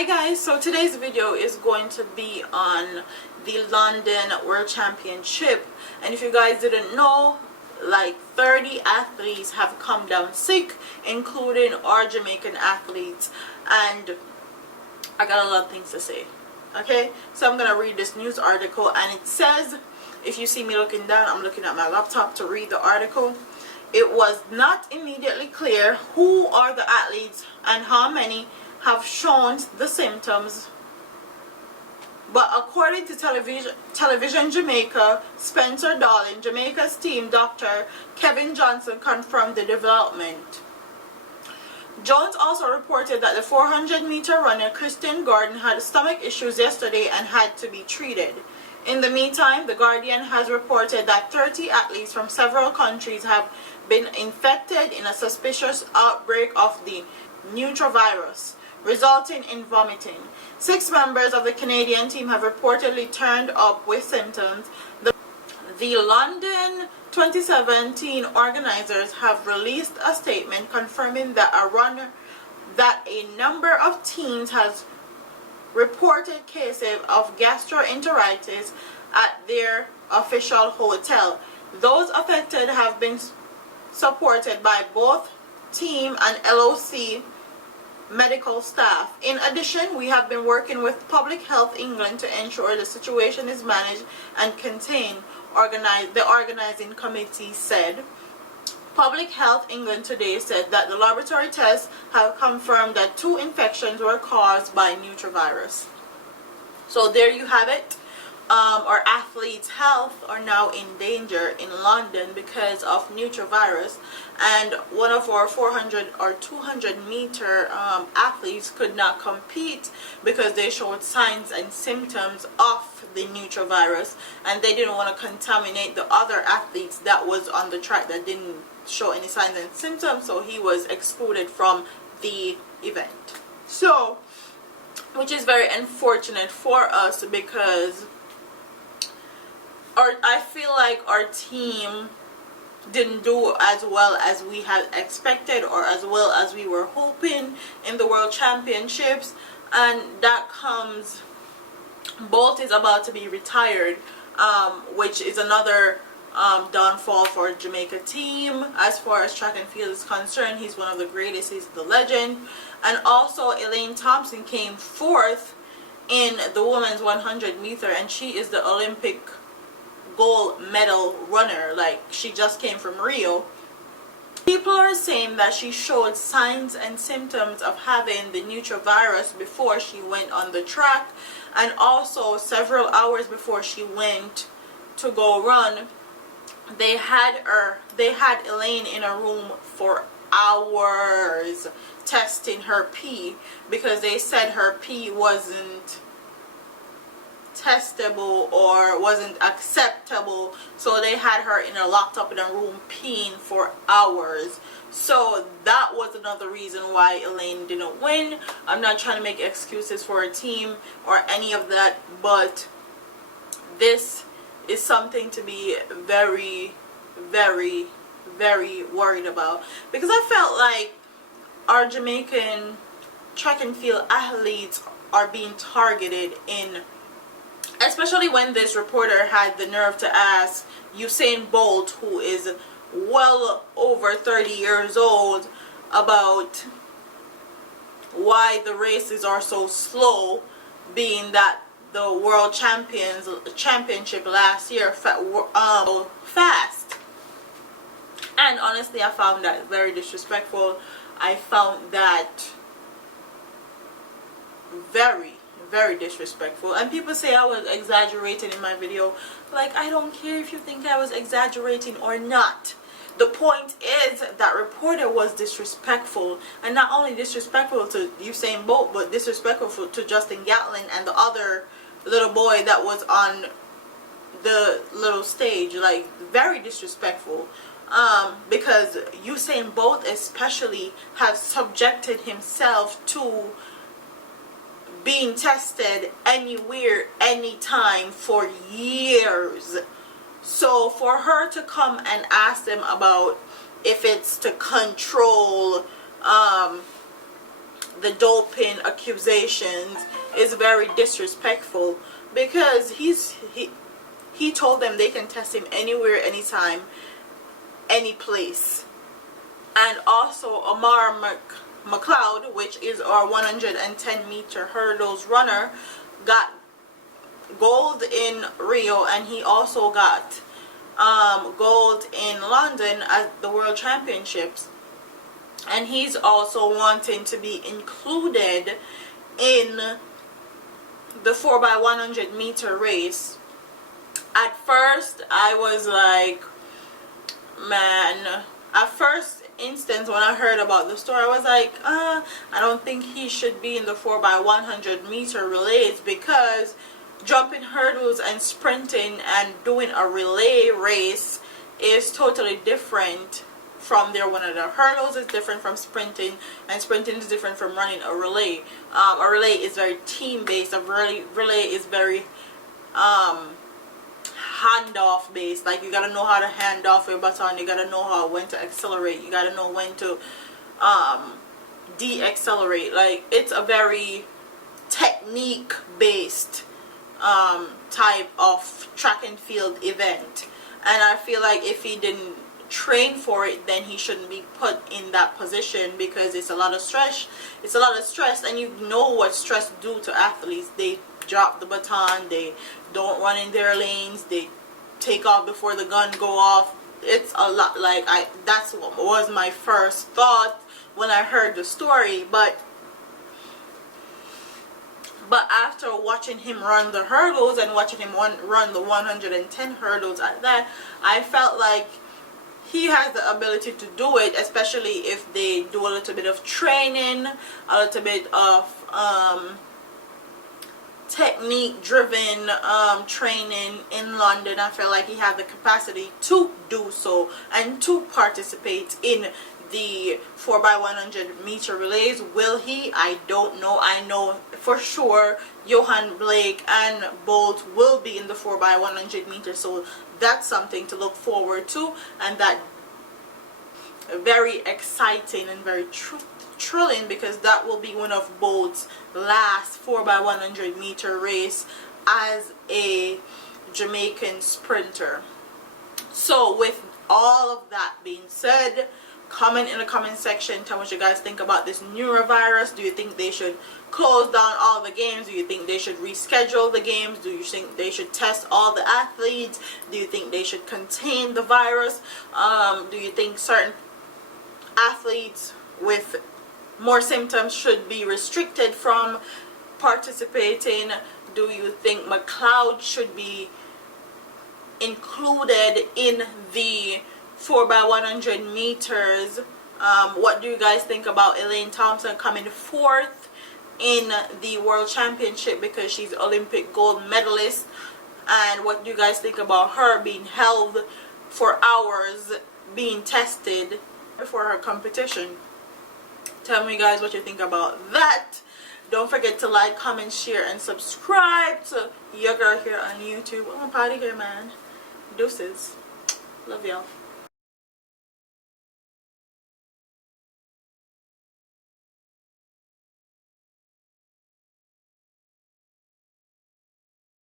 Hi guys, so today's video is going to be on the London World Championship, and if you guys didn't know, like 30 athletes have come down sick, including our Jamaican athletes, and I got a lot of things to say. Okay, so I'm gonna read this news article, and it says, if you see me looking down, I'm looking at my laptop to read the article. It was not immediately clear who are the athletes and how many have shown the symptoms, but according to television Jamaica, Spencer Darling, Jamaica's team doctor Kevin Johnson confirmed the development. Jones also reported that the 400-meter runner Kristen Gordon had stomach issues yesterday and had to be treated. In the meantime, The Guardian has reported that 30 athletes from several countries have been infected in a suspicious outbreak of the Norovirus, resulting in vomiting. 6 members of the Canadian team have reportedly turned up with symptoms. The London 2017 organizers have released a statement confirming that a number of teams has reported cases of gastroenteritis at their official hotel. Those affected have been supported by both team and LOC medical staff. In addition, we have been working with Public Health England to ensure the situation is managed and contained, the organizing committee said. Public Health England today said that the laboratory tests have confirmed that 2 infections were caused by Norovirus. So there you have it. Our athletes' health are now in danger in London because of Norovirus, and one of our 400 or 200 meter athletes could not compete because they showed signs and symptoms of the Norovirus, and they didn't want to contaminate the other athletes that was on the track that didn't show any signs and symptoms, so he was excluded from the event. So, which is very unfortunate for us, because I feel like our team didn't do as well as we had expected, or as well as we were hoping in the World Championships, and that comes, Bolt is about to be retired, which is another downfall for Jamaica team as far as track and field is concerned. He's one of the greatest, he's the legend. And also Elaine Thompson came 4th in the women's 100 meter, and she is the Olympic gold medal runner. Like, she just came from Rio. People are saying that she showed signs and symptoms of having the Norovirus before she went on the track, and also several hours before she went to go run. They had Elaine in a room for hours testing her pee, because they said her pee wasn't testable or wasn't acceptable, so they had her locked up in a room peeing for hours. So that was another reason why Elaine didn't win. I'm not trying to make excuses for a team or any of that, but this is something to be very, very, very worried about, because I felt like our Jamaican track and field athletes are being targeted, especially when this reporter had the nerve to ask Usain Bolt, who is well over 30 years old, about why the races are so slow, being that the World Championship last year fast. And honestly, I found that very disrespectful. I found that very, very disrespectful. And people say I was exaggerating in my video. Like, I don't care if you think I was exaggerating or not. The point is, that reporter was disrespectful, and not only disrespectful to Usain Bolt, but disrespectful to Justin Gatlin and the other little boy that was on the little stage. Like, very disrespectful. Because Usain Bolt especially has subjected himself to being tested anywhere, anytime for years. So for her to come and ask them about if it's to control the doping accusations is very disrespectful, because he told them they can test him anywhere, anytime, any place. And also Amar McLeod, which is our 110-meter hurdles runner, got gold in Rio, and he also got gold in London at the World Championships. And he's also wanting to be included in the 4x100 meter race. At first I was like, man, at first instance when I heard about the story, I was like, I don't think he should be in the 4x100 meter relays, because jumping hurdles and sprinting and doing a relay race is totally different from their one. Of the hurdles is different from sprinting, and sprinting is different from running a relay. A relay is very team based. A relay is very handoff based. Like, you gotta know how to hand off your baton, you gotta know when to accelerate, you gotta know when to de-accelerate. Like, it's a very technique based type of track and field event, and I feel like if he didn't train for it, then he shouldn't be put in that position, because it's a lot of stress. It's a lot of stress, and you know what stress do to athletes. They drop the baton, they don't run in their lanes, they take off before the gun go off. It's a lot. Like, that's what was my first thought when I heard the story, but after watching him run the hurdles and watching him run the 110 hurdles at that, I felt like he has the ability to do it, especially if they do a little bit of training, a little bit of technique driven training in London. I feel like he has the capacity to do so and to participate in the 4x100 meter relays. Will he? I don't know. I know for sure Johan Blake and Bolt will be in the 4x100 meters, so that's something to look forward to, and that very exciting and very thrilling, because that will be one of Bolt's last 4x100 meter race as a Jamaican sprinter. So with all of that being said, comment in the comment section, tell me what you guys think about this Norovirus. Do you think they should close down all the games? Do you think they should reschedule the games? Do you think they should test all the athletes? Do you think they should contain the virus? Do you think certain athletes with more symptoms should be restricted from participating? Do you think McLeod should be included in the 4x100 meters? What do you guys think about Elaine Thompson coming fourth in the World Championship, because she's Olympic gold medalist? And what do you guys think about her being held for hours being tested before her competition? Tell me guys what you think about that. Don't forget to like, comment, share, and subscribe to your girl here on YouTube. I'm a party here, man. Deuces. Love y'all.